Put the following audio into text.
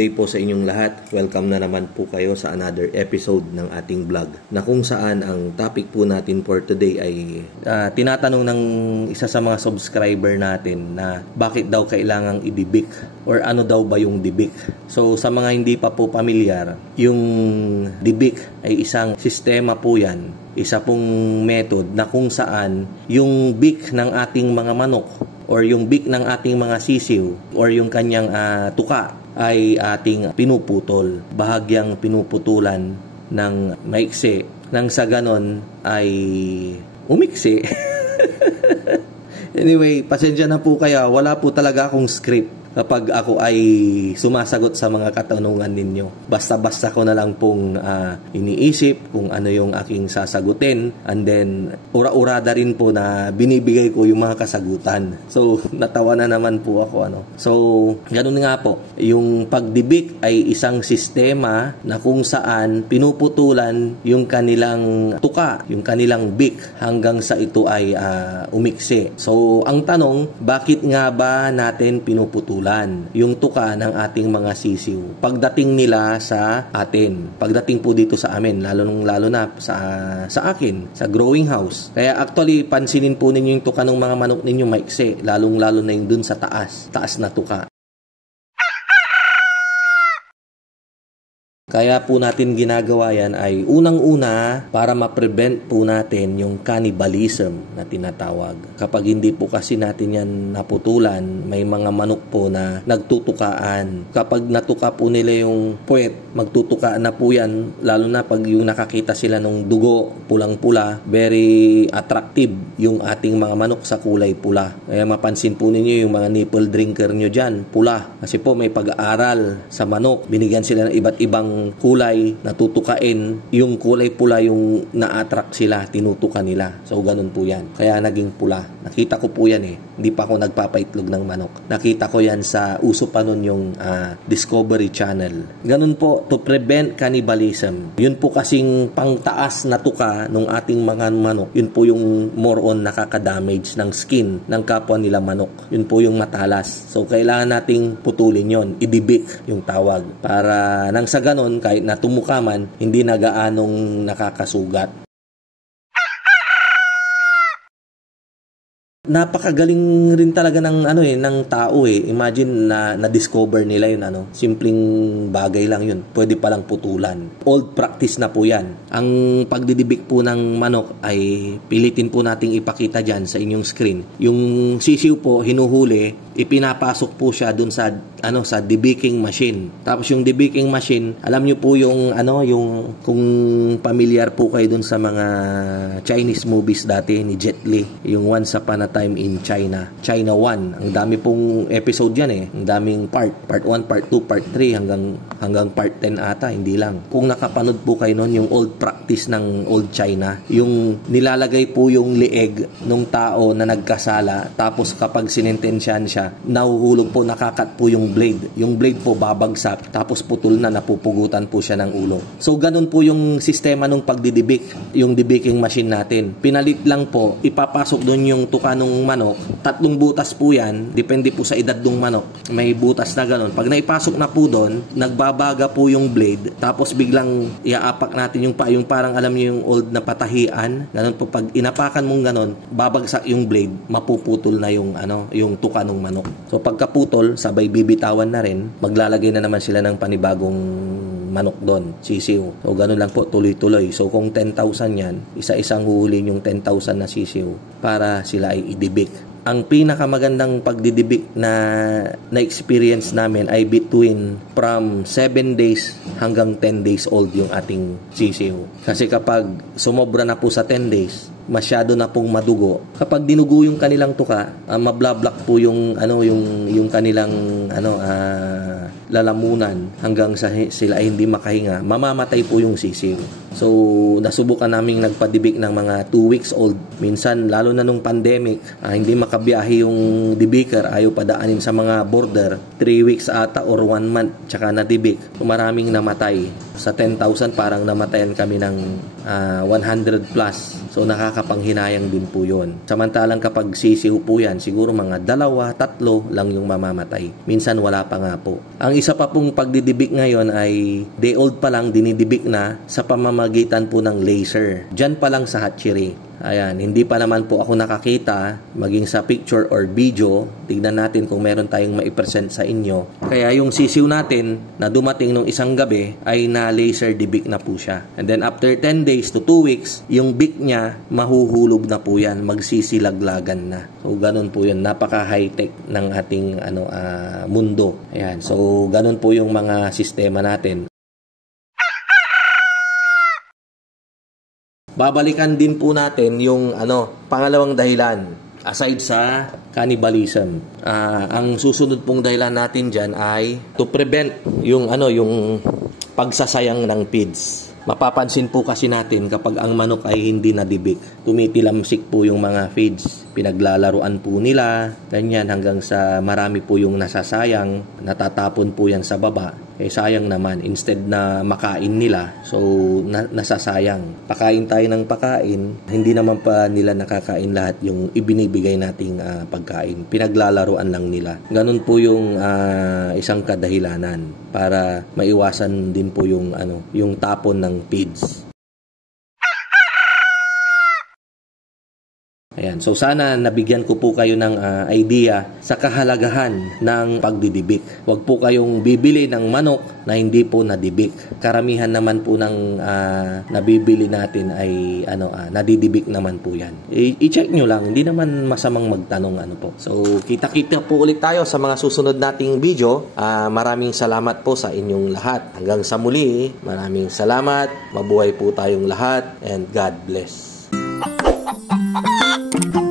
day po sa inyong lahat. Welcome na naman po kayo sa another episode ng ating vlog na kung saan ang topic po natin for today ay tinatanong ng isa sa mga subscriber natin na bakit daw kailangang ibibik or ano daw ba yung dibik. So sa mga hindi pa po pamilyar, yung dibik ay isang sistema po yan, isa pong method na kung saan yung bik ng ating mga manok or yung beak ng ating mga sisiw or yung kanyang tuka ay ating pinuputol. Bahagyang pinuputulan ng maiksi. Nang sa ganon ay umiksi. Anyway, pasensya na po kaya. Wala po talaga akong script kapag ako ay sumasagot sa mga katanungan ninyo. Basta-basta ko na lang pong iniisip kung ano yung aking sasagutin, and then ura-urada rin po na binibigay ko yung mga kasagutan. So, natawa na naman po ako. So, ganun nga po. Yung pagdibik ay isang sistema na kung saan pinuputulan yung kanilang tuka, yung kanilang beak hanggang sa ito ay umiksi. So, ang tanong, bakit nga ba natin pinuputulan yung tuka ng ating mga sisiw pagdating nila sa atin, pagdating po dito sa amin, lalo na sa akin, sa growing house? Kaya actually, pansinin po ninyo yung tuka ng mga manok ninyo maiksi, lalong-lalo na yung dun sa taas na tuka. Kaya po natin ginagawa yan ay unang-una para ma-prevent po natin yung cannibalism na tinatawag. Kapag hindi po kasi natin yan naputulan, may mga manok po na nagtutukaan. Kapag natuka po nila yung puwet, magtutukaan na po yan, lalo na pag yung nakakita sila ng dugo, pulang-pula, very attractive yung ating mga manok sa kulay pula. Kaya mapansin po ninyo yung mga nipple drinker nyo dyan, pula. Kasi po may pag-aaral sa manok, binigyan sila ng iba't ibang kulay na tutukain, yung kulay pula yung na-attract sila, tinutuka nila. So ganun po yan. Kaya naging pula. Nakita ko po yan Hindi pa ako nagpapaitlog ng manok. Nakita ko yan sa uso pa nun yung Discovery Channel. Ganun po, to prevent cannibalism. Yun po kasing pangtaas na tuka ng ating mga manok. Yun po yung more on nakaka-damage ng skin ng kapwa nila manok. Yun po yung matalas. So kailangan nating putulin yon, idibik yung tawag. Para nang sa ganun, kahit na tumuka man, hindi na gaanong nakakasugat. Napakagaling rin talaga ng ng tao Imagine na discover nila yun Simpleng bagay lang yun. Pwede palang putulan. Old practice na po yan. Ang pagdidibik po ng manok ay pilitin po nating ipakita diyan sa inyong screen. Yung sisiw po hinuhuli, ipinapasok po siya dun sa sa debiking machine. Tapos yung debiking machine, alam niyo po yung yung kung familiar po kayo dun sa mga Chinese movies dati ni Jet Li, yung Once Upon a Time in China 1. Ang dami pong episode yan Ang daming part 1, part 2, part 3 hanggang part 10 ata, hindi lang. Kung nakapanood po kayo noon, yung old practice ng old China, yung nilalagay po yung leeg ng tao na nagkasala, tapos kapag sinentensyahan siya, nahuhulog po, nakakat po yung blade. Yung blade po babagsak, tapos putol na, napupugutan po siya ng ulo. So ganun po yung sistema ng pagdidibik, yung debiking machine natin. Pinalit lang po, ipapasok doon yung tuka ng manok. 3 butas po yan, depende po sa edad ng manok. May butas na ganun. Pag naipasok na po doon, nagbabaga po yung blade, tapos biglang iaapak natin yung parang alam niyo yung old na patahian. Ganun po, pag inapakan mong ganun, babagsak yung blade, mapuputol na yung yung tuka ng manok. So pagkaputol, sabay bibitawan na rin, maglalagay na naman sila ng panibagong manok doon, sisiw. So ganun lang po, tuloy-tuloy. So kung 10,000 yan, isa-isang huhuli yung 10,000 na sisiw para sila ay idibik. Ang pinakamagandang pagdidibik na experience namin ay between from 7 days hanggang 10 days old yung ating sisiw. Kasi kapag sumobra na po sa 10 days, masyado na pong madugo. Kapag dinugo yung kanilang tuka, mablablak po yung kanilang lalamunan hanggang sa sila ay hindi makahinga, mamamatay po yung sisiw. So, nasubukan naming nagpadibik ng mga 2 weeks old. Minsan, lalo na nung pandemic, hindi makabiyahe yung dibiker, ayaw padaanin sa mga border. 3 weeks ata or 1 month, tsaka nadibik. So, maraming namatay. Sa 10,000, parang namatayan kami ng 100 plus. So, nakakapanghinayang din po yun. Samantalang kapag sisiw po yan, siguro mga 2, 3 lang yung mamamatay. Minsan, wala pa nga po. Ang isa pa pong pagdidibik ngayon ay day old pa lang, dinidibik na sa pamamagitan po ng laser. Diyan pa lang sa hatchery. Ayan, hindi pa naman po ako nakakita, maging sa picture or video. Tignan natin kung meron tayong maipresent sa inyo. Kaya yung sisiw natin na dumating nung isang gabi ay na laser dibik na po siya. And then after 10 days to 2 weeks, yung beak niya mahuhulog na po yan, magsisilaglagan na. So ganun po yun, napaka high-tech ng ating mundo. Ayan, so ganun po yung mga sistema natin. Babalikan din po natin yung pangalawang dahilan aside sa cannibalism. Ang susunod pong dahilan natin diyan ay to prevent yung pagsasayang ng feeds. Mapapansin po kasi natin kapag ang manok ay hindi nadibik, tumitilamsik po yung mga feeds. Pinaglalaruan po nila, ganyan hanggang sa marami po yung nasasayang, natatapon po yan sa baba. Sayang naman, instead na makain nila, so nasasayang. Pakain tayo ng pakain, hindi naman pa nila nakakain lahat yung ibinibigay nating pagkain. Pinaglalaruan lang nila. Ganun po yung isang kadahilanan para maiwasan din po yung tapon ng feeds. Ayan. So sana nabigyan ko po kayo ng idea sa kahalagahan ng pagdidibik. Huwag po kayong bibili ng manok na hindi po nadibik. Karamihan naman po ng nabibili natin ay nadidibik naman po yan. I-check nyo lang, hindi naman masamang magtanong po. So kita-kita po ulit tayo sa mga susunod nating video. Maraming salamat po sa inyong lahat. Hanggang sa muli, maraming salamat. Mabuhay po tayong lahat and God bless. Thank you.